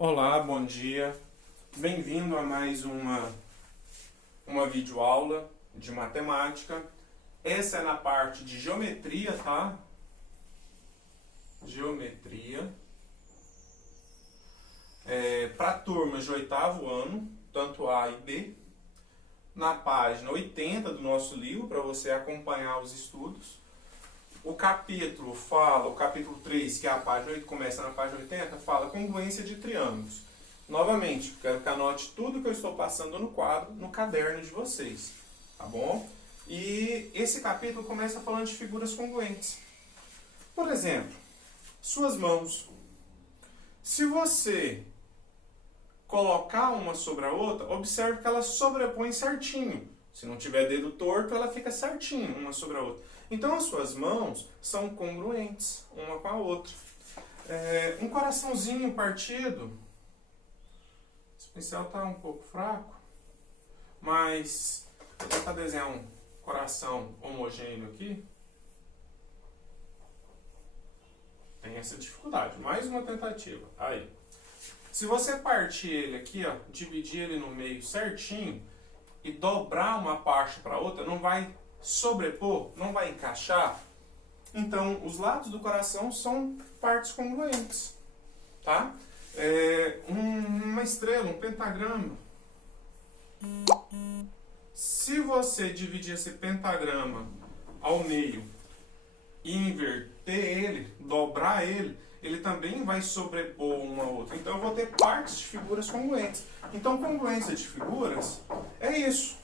Olá, bom dia. Bem-vindo a mais uma videoaula de matemática. Essa é na parte de geometria, tá? Geometria. Para turmas de oitavo ano, tanto A e B. Na página 80 do nosso livro, para você acompanhar os estudos. O capítulo 3, que é a página 8, começa na página 80, fala congruência de triângulos. Novamente, quero que anote tudo que eu estou passando no quadro, no caderno de vocês, tá bom? E esse capítulo começa falando de figuras congruentes. Por exemplo, suas mãos. Se você colocar uma sobre a outra, observe que elas sobrepõem certinho. Se não tiver dedo torto, ela fica certinho, uma sobre a outra. Então, as suas mãos são congruentes, uma com a outra. Um coraçãozinho partido. Esse pincel está um pouco fraco, mas vou tentar desenhar um coração homogêneo aqui. Tem essa dificuldade. Mais uma tentativa. Aí. Se você partir ele aqui, ó, dividir ele no meio certinho e dobrar uma parte para outra, não vai sobrepor, não vai encaixar. Então, os lados do coração são partes congruentes, tá? Uma estrela, um pentagrama. Se você dividir esse pentagrama ao meio e inverter ele, dobrar ele, ele também vai sobrepor uma a outra. Então, eu vou ter partes de figuras congruentes. Então, congruência de figuras é isso.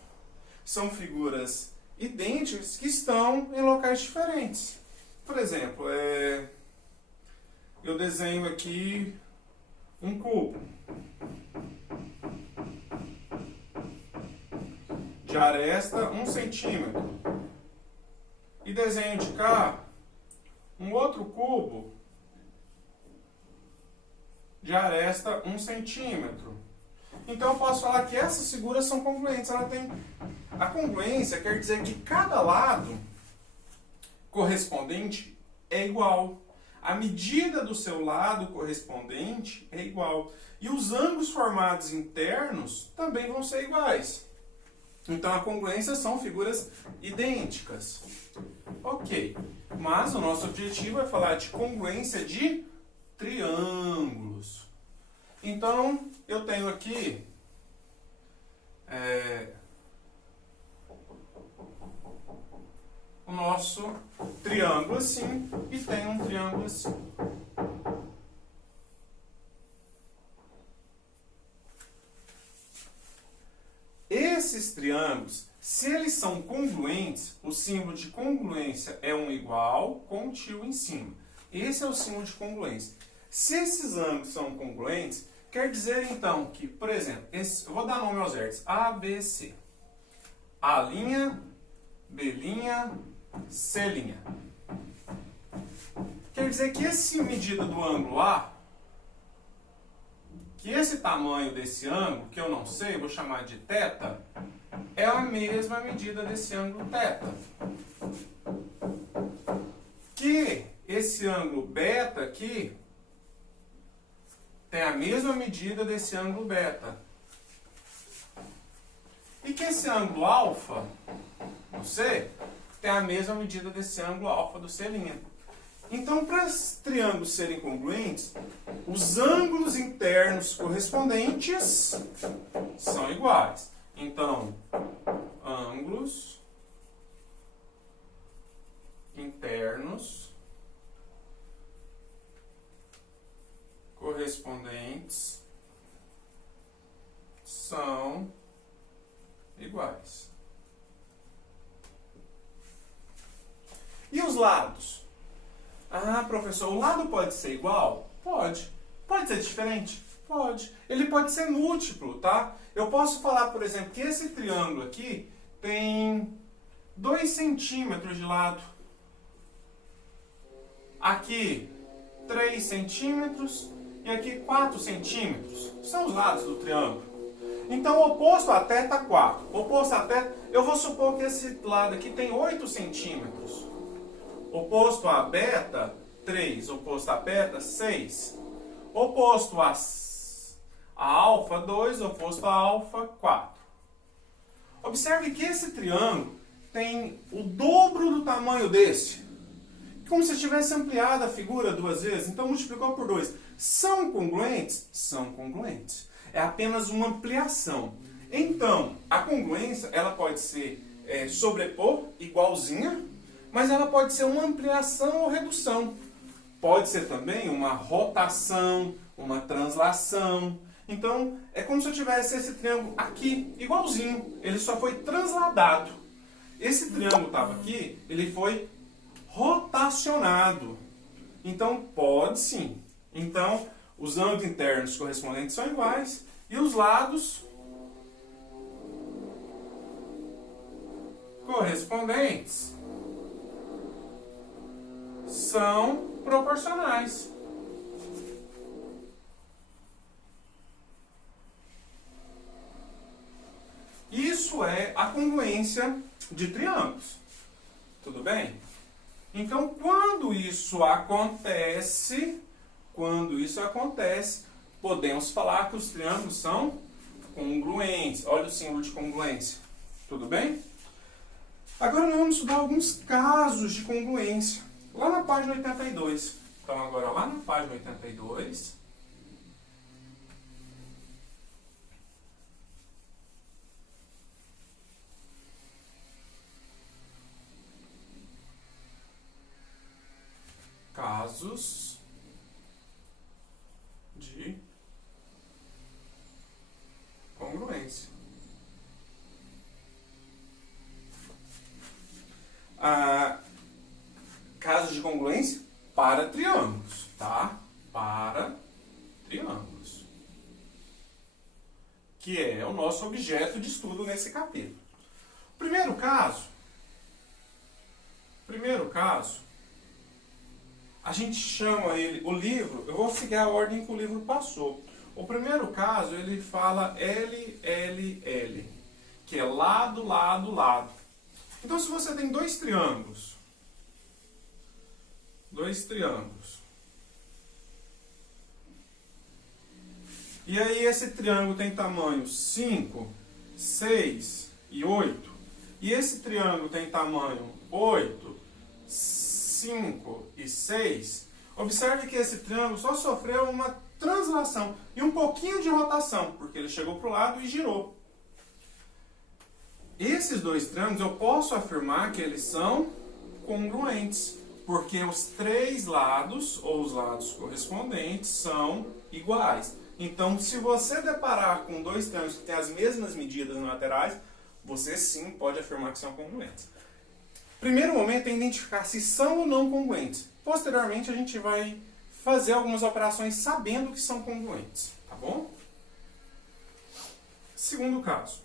São figuras idênticas que estão em locais diferentes. Por exemplo, eu desenho aqui um cubo de aresta 1 centímetro e desenho de cá um outro cubo de aresta 1 centímetro. Então eu posso falar que essas figuras são congruentes. A congruência quer dizer que cada lado correspondente é igual. A medida do seu lado correspondente é igual. E os ângulos formados internos também vão ser iguais. Então a congruência são figuras idênticas. Ok. Mas o nosso objetivo é falar de congruência de triângulos. Então, eu tenho aqui o nosso triângulo assim e tem um triângulo assim. Esses triângulos, se eles são congruentes, o símbolo de congruência é um igual com um tio em cima. Esse é o símbolo de congruência. Se esses ângulos são congruentes, quer dizer então que, por exemplo, eu vou dar nome aos vértices A, B, C. A', B', C'. Quer dizer que essa medida do ângulo A, que esse tamanho desse ângulo, que eu não sei, vou chamar de θ, é a mesma medida desse ângulo θ. Que esse ângulo β aqui tem a mesma medida desse ângulo β. E que esse ângulo α, do C, tem a mesma medida desse ângulo α do C'. Então, para os triângulos serem congruentes, os ângulos internos correspondentes são iguais. Então, ângulos internos correspondentes são iguais. E os lados? Ah, professor, o lado pode ser igual? Pode. Pode ser diferente? Pode. Ele pode ser múltiplo, tá? Eu posso falar, por exemplo, que esse triângulo aqui tem 2 centímetros de lado. Aqui 3 centímetros e aqui 4 centímetros. São os lados do triângulo. Então, oposto a θ, 4. Oposto a θ, eu vou supor que esse lado aqui tem 8 centímetros. Oposto a β, 3. Oposto a beta, 6. Oposto a A alfa 2 oposto a alfa 4. Observe que esse triângulo tem o dobro do tamanho desse. Como se tivesse ampliado a figura duas vezes, então multiplicou por 2. São congruentes? São congruentes. É apenas uma ampliação. Então, a congruência ela pode ser sobrepor, igualzinha, mas ela pode ser uma ampliação ou redução. Pode ser também uma rotação, uma translação. Então, é como se eu tivesse esse triângulo aqui, igualzinho. Ele só foi transladado. Esse triângulo estava aqui, ele foi rotacionado. Então, pode sim. Então, os ângulos internos correspondentes são iguais e os lados correspondentes são proporcionais. Isso é a congruência de triângulos. Tudo bem? Então, quando isso acontece, podemos falar que os triângulos são congruentes. Olha o símbolo de congruência. Tudo bem? Agora nós vamos estudar alguns casos de congruência. Lá na página 82. Então, agora lá na página 82... casos de congruência. Casos de congruência para triângulos, tá? Para triângulos. Que é o nosso objeto de estudo nesse capítulo. Primeiro caso, a gente chama ele, o livro, eu vou seguir a ordem que o livro passou. O primeiro caso, ele fala LLL, que é lado, lado, lado. Então, se você tem dois triângulos, e aí esse triângulo tem tamanho 5, 6 e 8, e esse triângulo tem tamanho 8, 5 e 6, observe que esse triângulo só sofreu uma translação e um pouquinho de rotação, porque ele chegou para o lado e girou. Esses dois triângulos eu posso afirmar que eles são congruentes, porque os três lados, ou os lados correspondentes, são iguais. Então, se você deparar com dois triângulos que têm as mesmas medidas nas laterais, você sim pode afirmar que são congruentes. Primeiro momento é identificar se são ou não congruentes. Posteriormente, a gente vai fazer algumas operações sabendo que são congruentes. Tá bom? Segundo caso.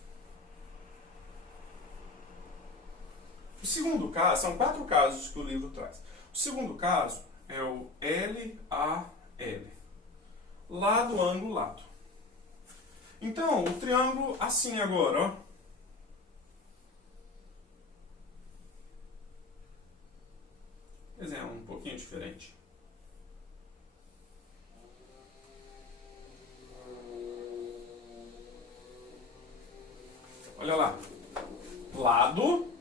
O segundo caso, são 4 casos que o livro traz. O segundo caso é o LAL. Lado, ângulo, lado. Então, o triângulo assim agora, ó. Desenho um pouquinho diferente. Olha lá. Lado.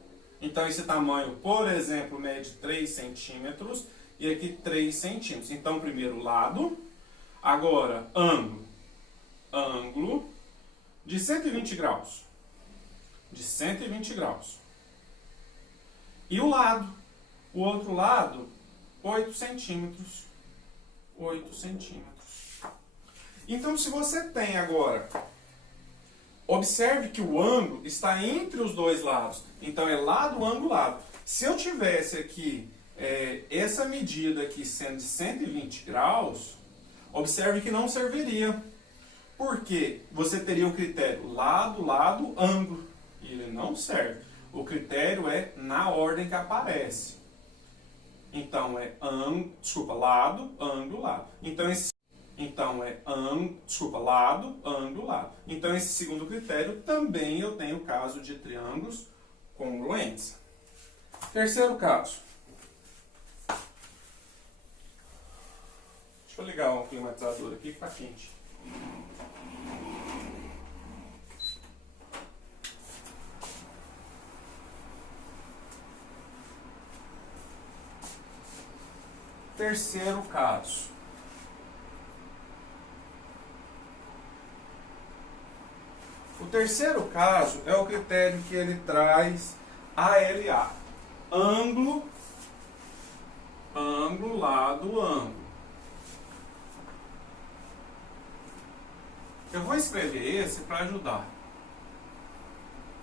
Então, esse tamanho, por exemplo, mede 3 centímetros e aqui 3 centímetros. Então, primeiro lado. Agora, ângulo. Ângulo de 120 graus. De 120 graus. E o lado. O outro lado, 8 centímetros. 8 centímetros. Então, se você tem agora... Observe que o ângulo está entre os dois lados. Então, é lado, ângulo, lado. Se eu tivesse aqui essa medida aqui sendo de 120 graus, observe que não serviria. Por quê? Você teria o critério lado, lado, ângulo. E ele não serve. O critério é na ordem que aparece. Então, lado, ângulo, lado. Lado, ângulo, lado. Então, esse segundo critério também eu tenho o caso de triângulos congruentes. Terceiro caso. Deixa eu ligar o climatizador aqui que está quente. terceiro caso. O terceiro caso é o critério que ele traz ALA. Ângulo, lado, ângulo. Eu vou escrever esse para ajudar.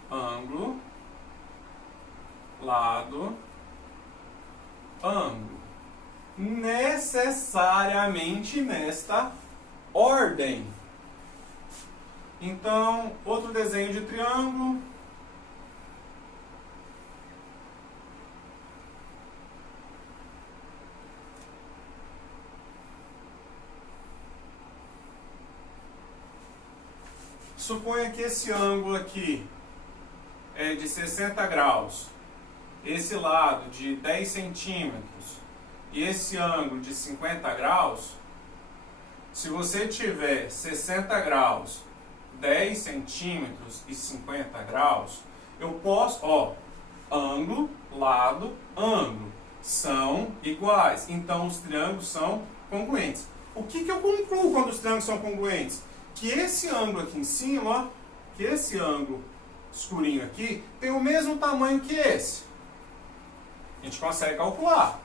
Ângulo, lado, ângulo. Necessariamente nesta ordem. Então, outro desenho de triângulo. Suponha que esse ângulo aqui é de 60 graus, esse lado de 10 centímetros e esse ângulo de 50 graus. Se você tiver 60 graus, 10 centímetros e 50 graus, eu posso, ângulo, lado, ângulo, são iguais. Então, os triângulos são congruentes. O que eu concluo quando os triângulos são congruentes? Que esse ângulo aqui em cima, que esse ângulo escurinho aqui, tem o mesmo tamanho que esse. A gente consegue calcular.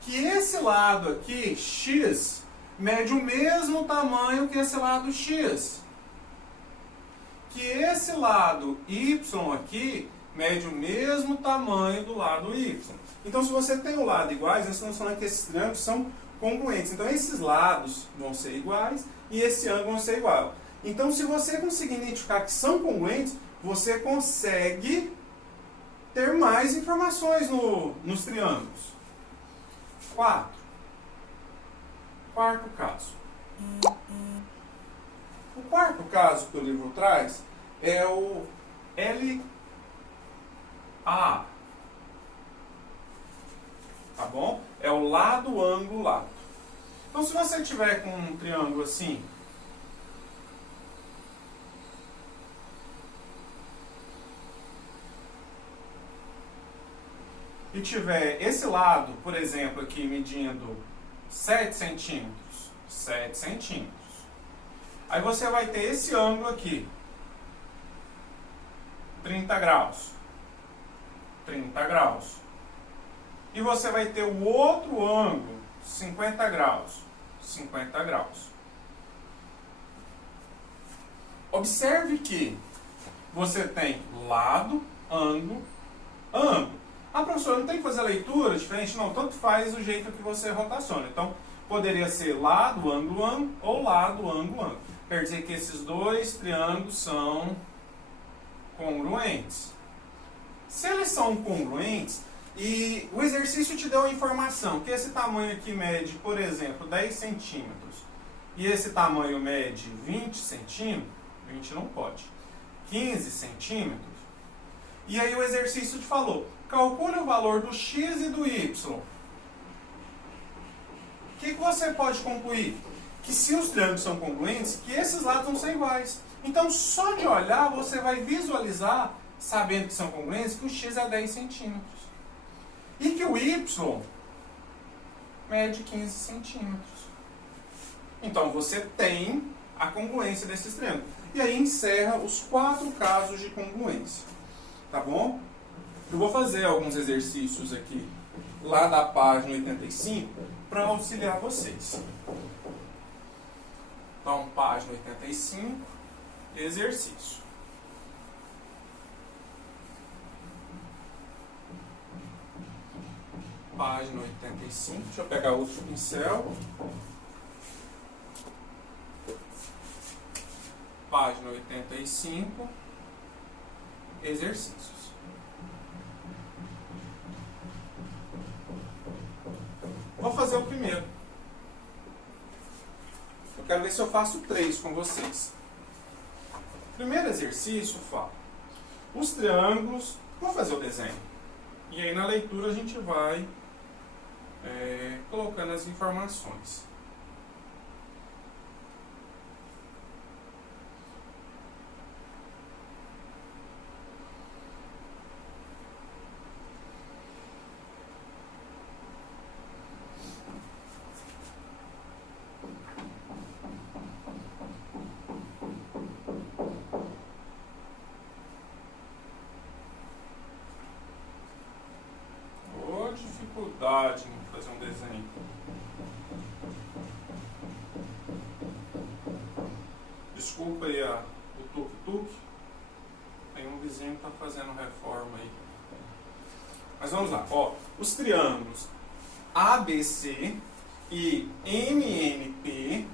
Que esse lado aqui, x, mede o mesmo tamanho que esse lado x. Que esse lado y aqui mede o mesmo tamanho do lado y. Então, se você tem o lado iguais, nós estamos falando que esses triângulos são congruentes. Então, esses lados vão ser iguais e esse ângulo vão ser igual. Então, se você conseguir identificar que são congruentes, você consegue ter mais informações nos triângulos. 4. Quarto caso. O quarto caso que o livro traz é o LA. Tá bom? É o lado, ângulo, lado. Então, se você tiver com um triângulo assim, e tiver esse lado, por exemplo, aqui medindo 7 centímetros, 7 centímetros. Aí você vai ter esse ângulo aqui, 30 graus, 30 graus. E você vai ter o outro ângulo, 50 graus, 50 graus. Observe que você tem lado, ângulo, ângulo. Ah, professor, não tem que fazer leitura diferente? Não, tanto faz o jeito que você rotaciona. Então, poderia ser lado, ângulo, ângulo, ou lado, ângulo, ângulo. Quer dizer que esses dois triângulos são congruentes. Se eles são congruentes, e o exercício te deu a informação que esse tamanho aqui mede, por exemplo, 10 centímetros, e esse tamanho mede 20 centímetros, 20 não pode, 15 centímetros, e aí o exercício te falou, calcule o valor do x e do y. O que você pode concluir? Que se os triângulos são congruentes, que esses lados vão ser iguais. Então, só de olhar, você vai visualizar, sabendo que são congruentes, que o x é 10 centímetros. E que o y mede 15 centímetros. Então, você tem a congruência desses triângulos. E aí encerra os 4 casos de congruência. Tá bom? Eu vou fazer alguns exercícios aqui, lá da página 85, para auxiliar vocês. Então, página 85, exercício. Página 85, deixa eu pegar outro pincel. Página 85, exercícios. Vou fazer o primeiro. Eu quero ver se eu faço 3 com vocês. O primeiro exercício fala: os triângulos. Vou fazer o desenho. E aí na leitura a gente vai colocando as informações. Desculpa aí o tuk-tuk. Tem um vizinho que está fazendo reforma aí. Mas vamos lá. Ó, os triângulos ABC e MNP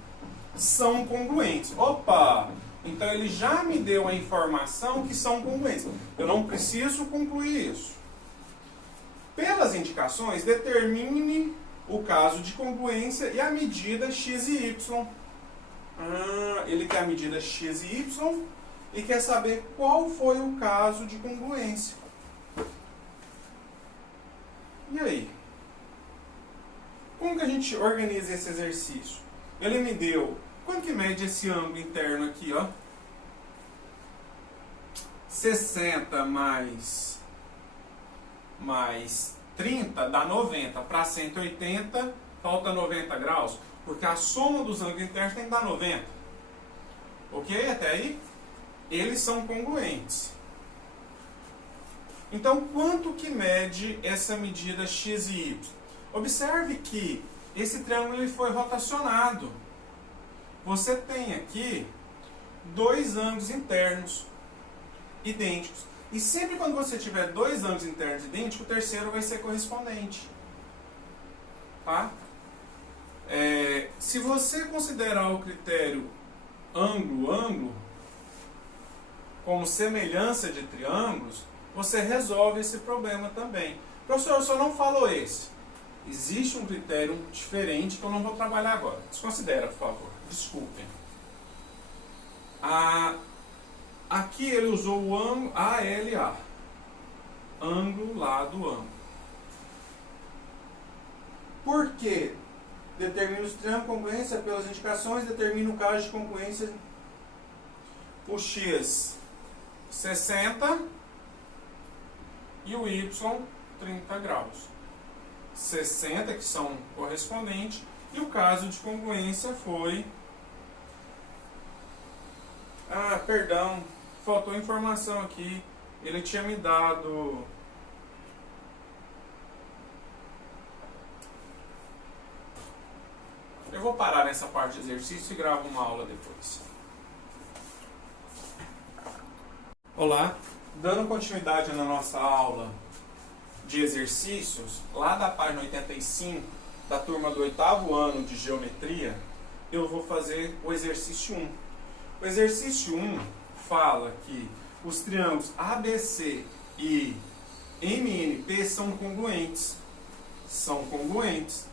são congruentes. Opa! Então ele já me deu a informação que são congruentes. Eu não preciso concluir isso. Pelas indicações, determine o caso de congruência e a medida x e y. Ele quer a medida x e y e quer saber qual foi o caso de congruência. E aí? Como que a gente organiza esse exercício? Ele me deu... Quanto que mede esse ângulo interno aqui, ó? 60 mais 30 dá 90. Para 180, falta 90 graus. Porque a soma dos ângulos internos tem que dar 90. Ok? Até aí? Eles são congruentes. Então, quanto que mede essa medida x e y? Observe que esse triângulo ele foi rotacionado. Você tem aqui dois ângulos internos idênticos. E sempre quando você tiver dois ângulos internos idênticos, o terceiro vai ser correspondente. Tá? Se você considerar o critério ângulo-ângulo como semelhança de triângulos, você resolve esse problema também. Professor, só não falou esse. Existe um critério diferente que eu não vou trabalhar agora. Desconsidera, por favor. Desculpem. Aqui ele usou o ângulo ALA. Ângulo lado ângulo. Por quê? Determina os triângulos de congruência pelas indicações, determina o caso de congruência. O X 60 e o Y 30 graus. 60 que são correspondentes e o caso de congruência foi... perdão, faltou informação aqui. Ele tinha me dado... Eu vou parar nessa parte de exercício e gravo uma aula depois. Olá, dando continuidade na nossa aula de exercícios, lá da página 85 da turma do 8º ano de Geometria, eu vou fazer o exercício 1. O exercício 1 fala que os triângulos ABC e MNP são congruentes. São congruentes.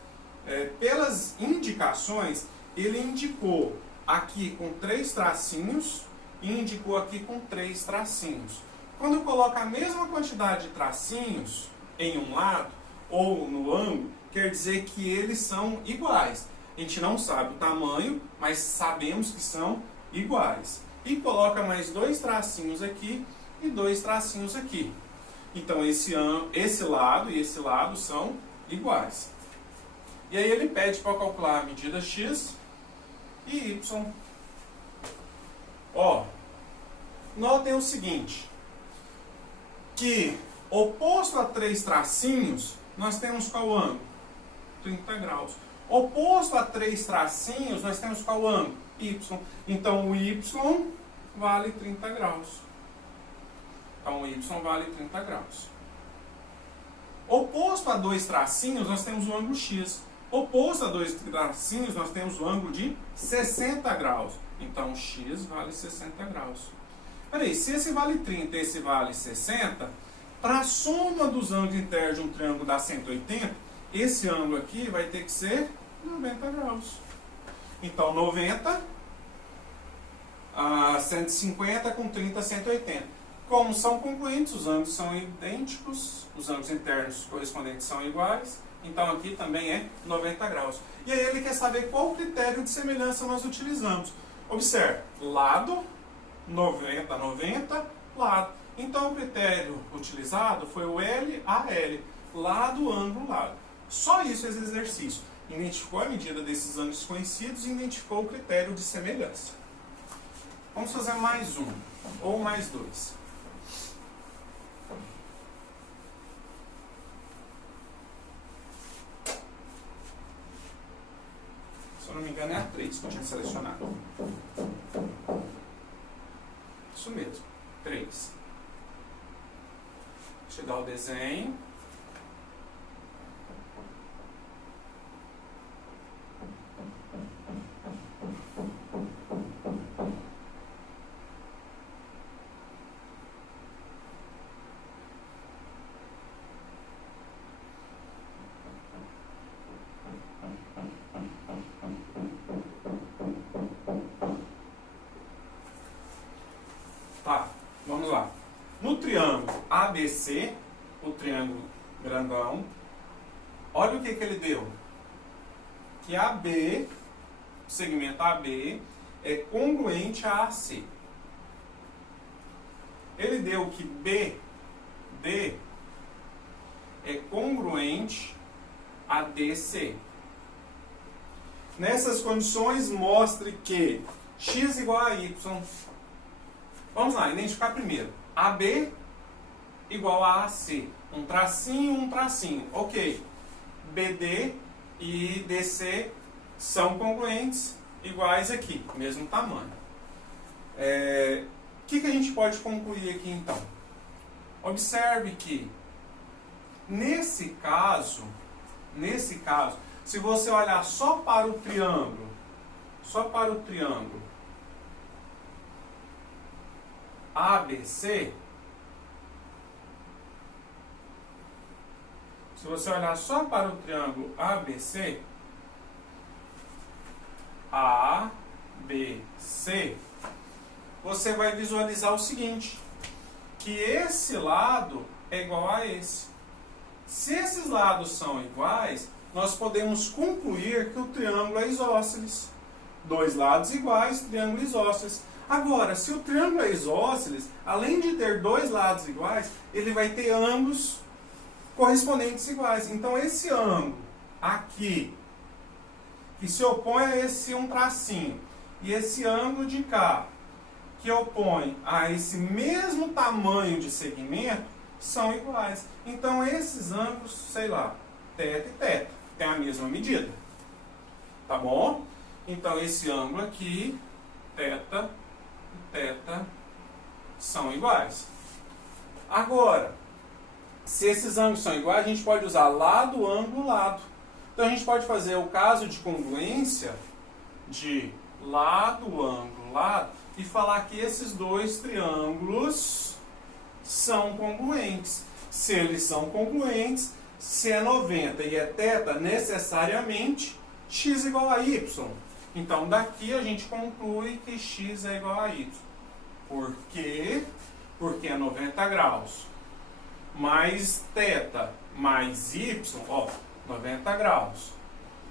Pelas indicações, ele indicou aqui com 3 tracinhos e indicou aqui com 3 tracinhos. Quando eu coloco a mesma quantidade de tracinhos em um lado ou no ângulo, quer dizer que eles são iguais. A gente não sabe o tamanho, mas sabemos que são iguais. E coloca mais 2 tracinhos aqui e 2 tracinhos aqui. Então esse lado e esse lado são iguais. E aí ele pede para calcular a medida x e y. Ó, notem o seguinte, que oposto a 3 tracinhos, nós temos qual ângulo? 30 graus. Oposto a 3 tracinhos, nós temos qual ângulo? Y. Então o y vale 30 graus. Então o y vale 30 graus. Oposto a 2 tracinhos, nós temos o ângulo x. Oposto a 2 tracinhos, nós temos o ângulo de 60 graus. Então x vale 60 graus. Peraí, se esse vale 30 e esse vale 60, para a soma dos ângulos internos de um triângulo dá 180, esse ângulo aqui vai ter que ser 90 graus. Então 90, 150 com 30, 180. Como são congruentes, os ângulos são idênticos, os ângulos internos correspondentes são iguais, então aqui também é 90 graus. E aí ele quer saber qual critério de semelhança nós utilizamos. Observe, lado, 90, 90, lado. Então o critério utilizado foi o LAL, lado, ângulo, lado. Só isso esse exercício. Identificou a medida desses ângulos conhecidos e identificou o critério de semelhança. Vamos fazer mais um, ou mais 2. Se eu não me engano é a 3 que eu tinha selecionado. Isso mesmo, 3. Deixa eu dar o desenho. Tá, vamos lá. No triângulo ABC, o triângulo grandão, olha o que ele deu. Que AB, o segmento AB, é congruente a AC. Ele deu que BD é congruente a DC. Nessas condições, mostre que x igual a y. Vamos lá, identificar primeiro. AB igual a AC. Um tracinho. Ok. BD e DC são congruentes, iguais aqui, mesmo tamanho. O que a gente pode concluir aqui então? Observe que, nesse caso, se você olhar só para o triângulo, ABC, se você olhar só para o triângulo ABC, você vai visualizar o seguinte, que esse lado é igual a esse. Se esses lados são iguais, nós podemos concluir que o triângulo é isósceles. Dois lados iguais, triângulo isósceles. Agora, se o triângulo é isósceles, além de ter dois lados iguais, ele vai ter ângulos correspondentes iguais. Então, esse ângulo aqui, que se opõe a esse um tracinho, e esse ângulo de cá, que opõe a esse mesmo tamanho de segmento, são iguais. Então, esses ângulos, sei lá, θ e θ, têm a mesma medida. Tá bom? Então, esse ângulo aqui, θ e θ, são iguais. Agora, se esses ângulos são iguais, a gente pode usar lado, ângulo, lado. Então, a gente pode fazer o caso de congruência de lado, ângulo, lado, e falar que esses dois triângulos são congruentes. Se eles são congruentes, se é 90 e é θ, necessariamente x igual a y. Então, daqui a gente conclui que x é igual a y. Por quê? Porque é 90 graus. Mais θ mais y, 90 graus.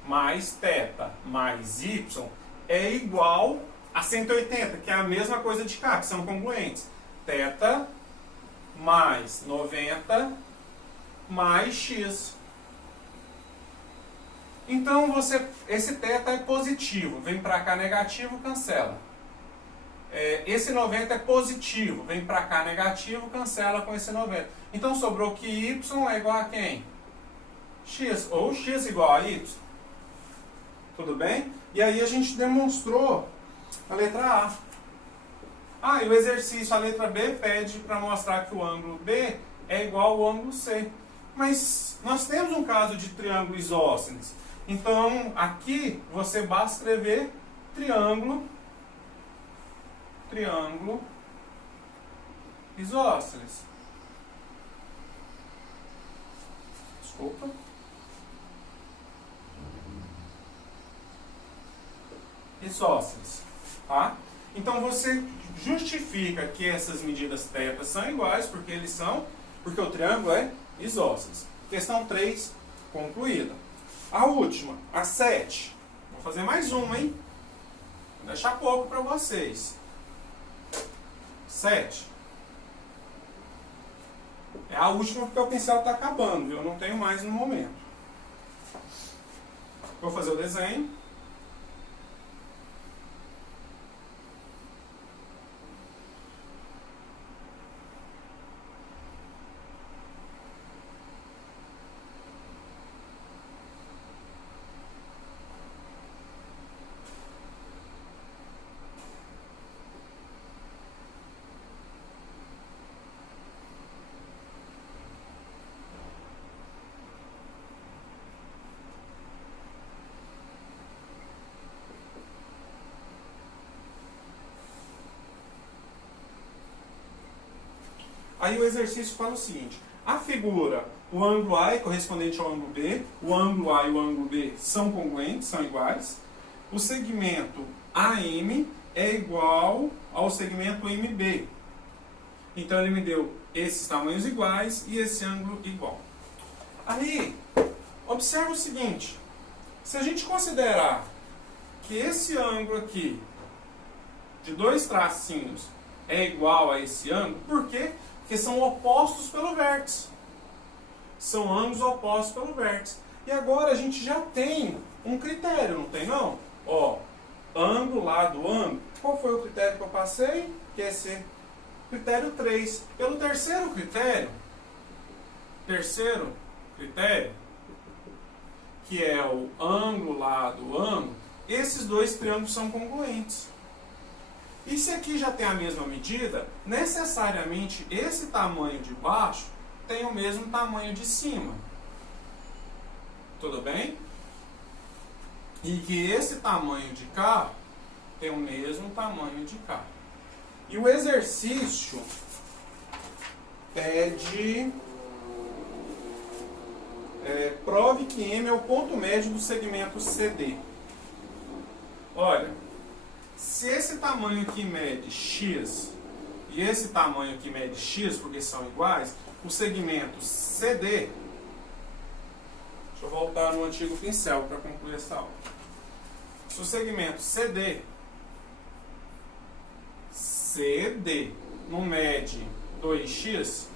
Mais θ mais y é igual a 180, que é a mesma coisa de cá, que são congruentes. θ mais 90 mais x. Então, esse θ é positivo, vem para cá negativo, cancela. Esse 90 é positivo, vem para cá negativo, cancela com esse 90. Então, sobrou que y é igual a quem? X, ou x igual a y. Tudo bem? E aí a gente demonstrou a letra A. E o exercício, a letra B, pede para mostrar que o ângulo B é igual ao ângulo C. Mas nós temos um caso de triângulo isósceles. Então, aqui você basta escrever triângulo isósceles. Desculpa. Isósceles. Tá? Então, você justifica que essas medidas θ são iguais, porque o triângulo é isósceles. Questão 3, concluída. A última, a 7. Vou fazer mais uma, hein? Vou deixar pouco para vocês. 7. É a última porque o pincel está acabando, viu? Eu não tenho mais no momento. Vou fazer o desenho. Aí o exercício fala o seguinte: afigura o ângulo A é correspondente ao ângulo B, o ângulo A e o ângulo B são congruentes, são iguais. O segmento AM é igual ao segmento MB. Então ele me deu esses tamanhos iguais e esse ângulo igual. Aí, observa o seguinte: se a gente considerar que esse ângulo aqui, de 2 tracinhos, é igual a esse ângulo, por quê? Porque são opostos pelo vértice. São ângulos opostos pelo vértice. E agora a gente já tem um critério, não tem não? Ó, ângulo lá do ângulo. Qual foi o critério que eu passei? Que é esse critério 3. Pelo terceiro critério, que é o ângulo lá do ângulo, esses dois triângulos são congruentes. E se aqui já tem a mesma medida, necessariamente esse tamanho de baixo tem o mesmo tamanho de cima. Tudo bem? E que esse tamanho de cá tem o mesmo tamanho de cá. E o exercício pede prove que M é o ponto médio do segmento CD. Olha, se esse tamanho aqui mede x e esse tamanho aqui mede x, porque são iguais, o segmento CD... Deixa eu voltar no antigo pincel para concluir essa aula. Se o segmento CD não mede 2x...